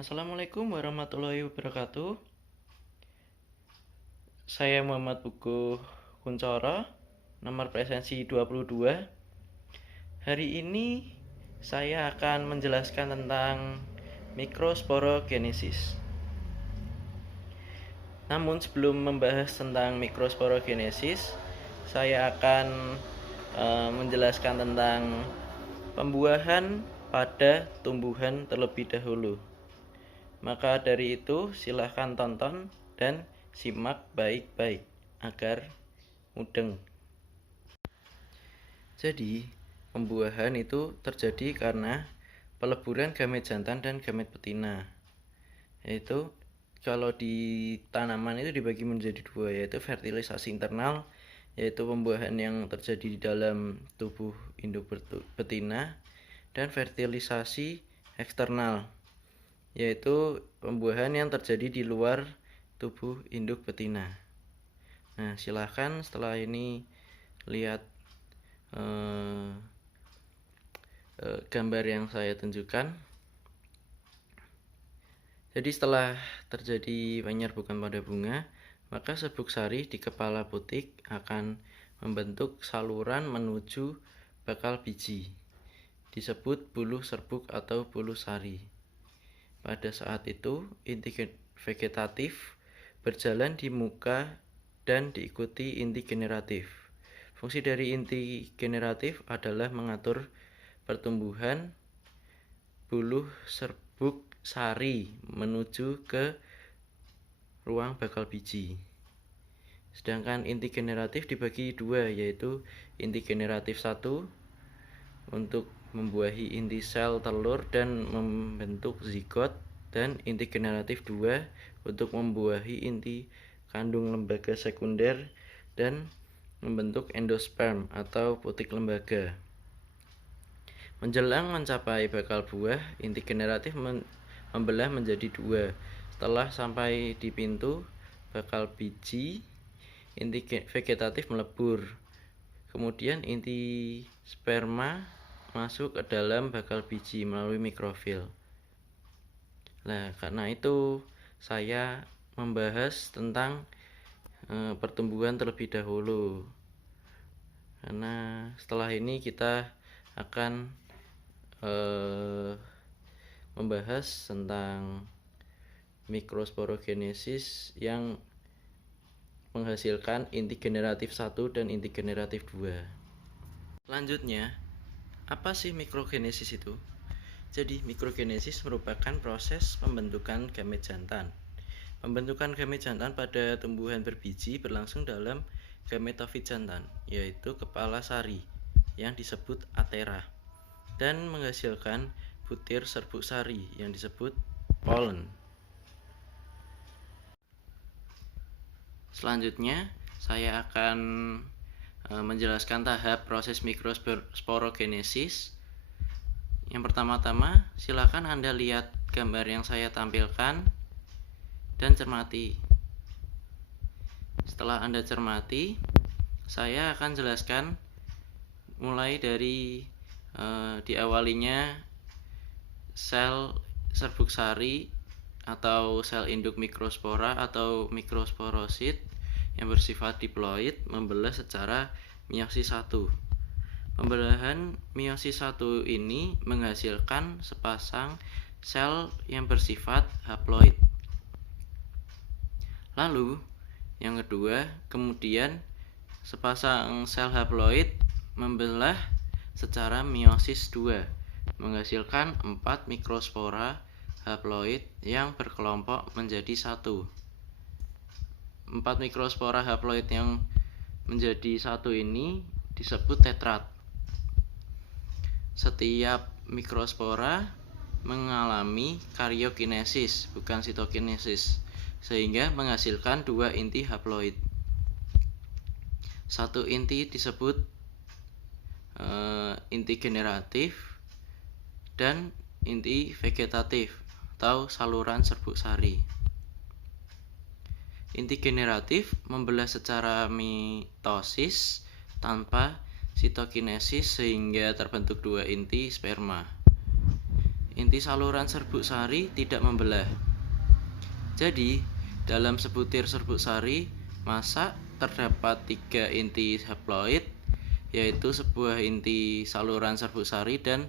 Assalamualaikum warahmatullahi wabarakatuh. Saya Muhammad Puguh Kuncoro, nomor presensi 22. Hari ini saya akan menjelaskan tentang mikrosporogenesis. Namun sebelum membahas tentang mikrosporogenesis, saya akan menjelaskan tentang pembuahan pada tumbuhan terlebih dahulu. Maka dari itu, silahkan tonton dan simak baik-baik agar mudeng. Jadi, pembuahan itu terjadi karena peleburan gamet jantan dan gamet betina. Yaitu kalau di tanaman itu dibagi menjadi dua, yaitu fertilisasi internal, yaitu pembuahan yang terjadi di dalam tubuh induk betina, dan fertilisasi eksternal, yaitu pembuahan yang terjadi di luar tubuh induk betina. Nah, silahkan setelah ini lihat gambar yang saya tunjukkan. Jadi setelah terjadi penyerbukan pada bunga, maka serbuk sari di kepala putik akan membentuk saluran menuju bakal biji, disebut buluh serbuk atau buluh sari. Pada saat itu, inti vegetatif berjalan di muka dan diikuti inti generatif. Fungsi dari inti generatif adalah mengatur pertumbuhan buluh serbuk sari menuju ke ruang bakal biji. Sedangkan inti generatif dibagi dua, yaitu inti generatif 1 untuk membuahi inti sel telur dan membentuk zigot, dan inti generatif 2 untuk membuahi inti kandung lembaga sekunder dan membentuk endosperm atau putik lembaga. Menjelang mencapai bakal buah, inti generatif membelah menjadi dua. Setelah sampai di pintu bakal biji, inti vegetatif melebur. Kemudian inti sperma masuk ke dalam bakal biji melalui mikrofil. Nah, karena itu saya membahas tentang pertumbuhan terlebih dahulu. Karena setelah ini kita akan membahas tentang mikrosporogenesis yang menghasilkan inti generatif 1 dan inti generatif 2. Selanjutnya, apa sih mikrogenesis itu? Jadi, mikrogenesis merupakan proses pembentukan gamet jantan. Pembentukan gamet jantan pada tumbuhan berbiji berlangsung dalam gametofit jantan, yaitu kepala sari yang disebut atera, dan menghasilkan butir serbuk sari yang disebut polen. Selanjutnya, saya akan menjelaskan tahap proses mikrosporogenesis. Yang pertama-tama, silakan Anda lihat gambar yang saya tampilkan dan cermati. Setelah Anda cermati, saya akan jelaskan mulai dari diawalinya sel serbuk sari atau sel induk mikrospora atau mikrosporosit yang bersifat diploid membelah secara meiosis 1. Pembelahan meiosis 1 ini menghasilkan sepasang sel yang bersifat haploid. Lalu, yang kedua, kemudian sepasang sel haploid membelah secara meiosis 2, menghasilkan 4 mikrospora haploid yang berkelompok menjadi 1. 4 mikrospora haploid yang menjadi 1 ini disebut tetrad. Setiap mikrospora mengalami karyokinesis, bukan sitokinesis, sehingga menghasilkan 2 inti haploid. 1 inti disebut inti generatif dan inti vegetatif atau saluran serbuk sari. Inti generatif membelah secara mitosis tanpa sitokinesis sehingga terbentuk 2 inti sperma. inti saluran serbuk sari tidak membelah. Jadi, dalam sebutir serbuk sari masak terdapat 3 inti haploid, yaitu sebuah inti saluran serbuk sari dan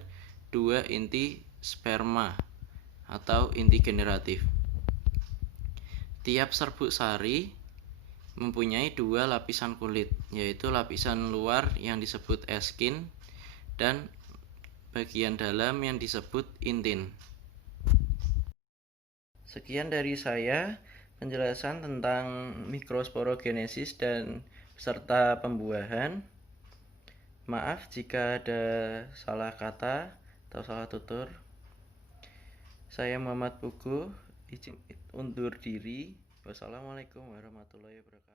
2 inti sperma atau inti generatif. Tiap serbuk sari mempunyai 2 lapisan kulit, yaitu lapisan luar yang disebut eskin dan bagian dalam yang disebut intin. Sekian dari saya penjelasan tentang mikrosporogenesis dan serta pembuahan. Maaf jika ada salah kata atau salah tutur. Saya Muhammad Pugu, izin undur diri. Wassalamualaikum warahmatullahi wabarakatuh.